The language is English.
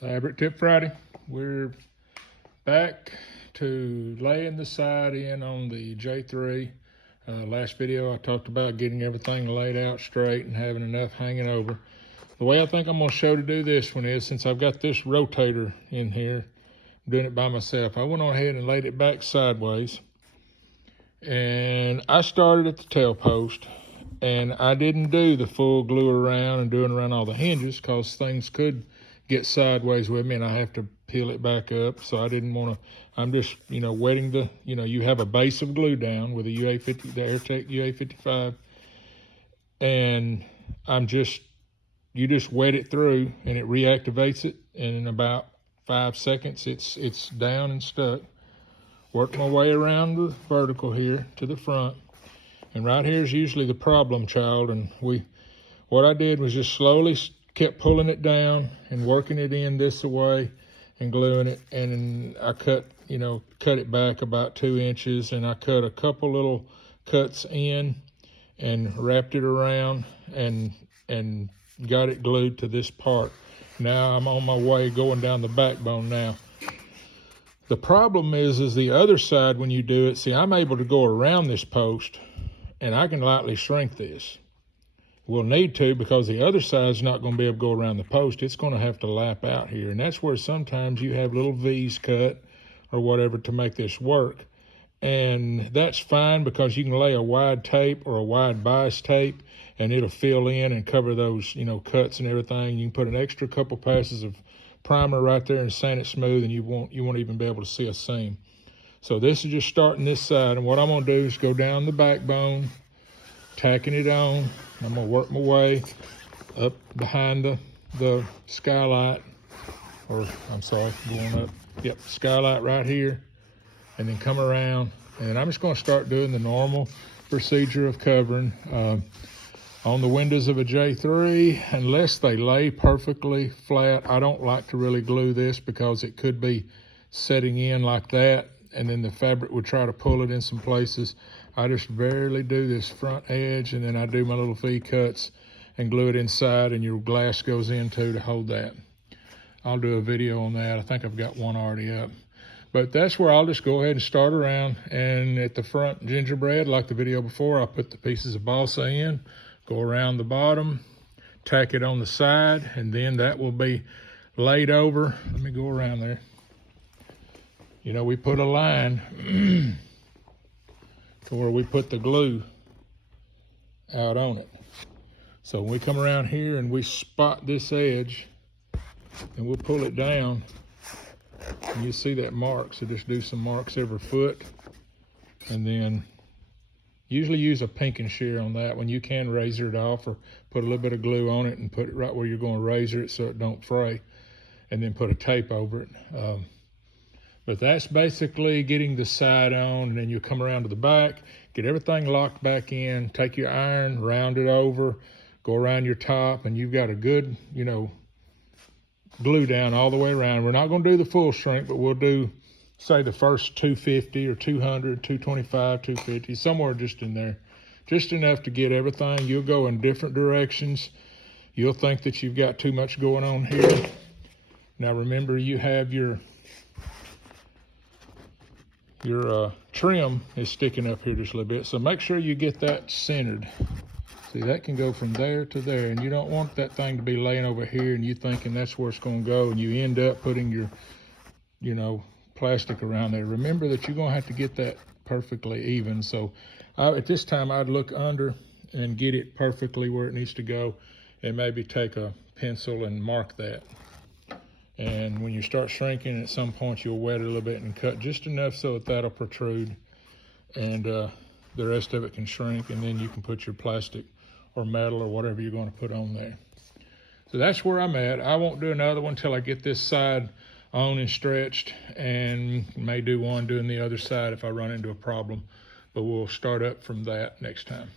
Fabric Tip Friday. We're back to laying the side in on the J3. Last video I talked about getting everything laid out straight and having enough hanging over. The way I think I'm going to show to do this one is, since I've got this rotator in here, I'm doing it by myself. I went on ahead and laid it back sideways. And I started at the tail post, and I didn't do the full glue around and doing around all the hinges because things could get sideways with me and I have to peel it back up. So I didn't want to, I'm just, wetting the, you have a base of glue down with a UA50, the Airtech UA55, and you just wet it through and it reactivates it, and in about 5 seconds it's down and stuck. Work my way around the vertical here to the front, and right here is usually the problem child. And what I did was just slowly kept pulling it down and working it in this way and gluing it, and I cut it back about 2 inches, and I cut a couple little cuts in and wrapped it around and got it glued to this part. Now I'm on my way going down the backbone now. The problem is the other side when you do it. See, I'm able to go around this post and I can lightly shrink this. We'll need to, because the other side's not going to be able to go around the post. It's going to have to lap out here. And that's where sometimes you have little V's cut or whatever to make this work. And that's fine because you can lay a wide tape or a wide bias tape and it'll fill in and cover those, cuts and everything. You can put an extra couple passes of primer right there and sand it smooth, and you won't even be able to see a seam. So this is just starting this side, and what I'm going to do is go down the backbone, tacking it on. I'm going to work my way up behind the skylight, or I'm sorry, going up. Yep, skylight right here, and then come around, and I'm just going to start doing the normal procedure of covering. On the windows of a J3, unless they lay perfectly flat, I don't like to really glue this because it could be setting in like that, and then the fabric would try to pull it in some places. I just barely do this front edge, and then I do my little V cuts and glue it inside, and your glass goes in too to hold that. I'll do a video on that. I think I've got one already up. But that's where I'll just go ahead and start around. And at the front gingerbread, like the video before, I'll put the pieces of balsa in, go around the bottom, tack it on the side, and then that will be laid over. Let me go around there. We put a line to where we put the glue out on it. So when we come around here and we spot this edge, and we'll pull it down, and you see that mark. So just do some marks every foot, and then usually use a pinking shear on that one. You can razor it off or put a little bit of glue on it and put it right where you're going to razor it so it don't fray, and then put a tape over it. But that's basically getting the side on, and then you'll come around to the back, get everything locked back in, take your iron, round it over, go around your top, and you've got a good, glue down all the way around. We're not going to do the full shrink, but we'll do, say, the first 250 or 200, 225, 250, somewhere just in there. Just enough to get everything. You'll go in different directions. You'll think that you've got too much going on here. Now remember, you have your trim is sticking up here just a little bit, so make sure you get that centered. See, that can go from there to there, and you don't want that thing to be laying over here and you thinking that's where it's going to go, and you end up putting your, plastic around there. Remember that you're going to have to get that perfectly even. So at this time, I'd look under and get it perfectly where it needs to go, and maybe take a pencil and mark that. And when you start shrinking, at some point you'll wet it a little bit and cut just enough so that that'll protrude, and the rest of it can shrink, and then you can put your plastic or metal or whatever you're going to put on there. So that's where I'm at. I won't do another one until I get this side on and stretched, and may do one doing the other side if I run into a problem, but we'll start up from that next time.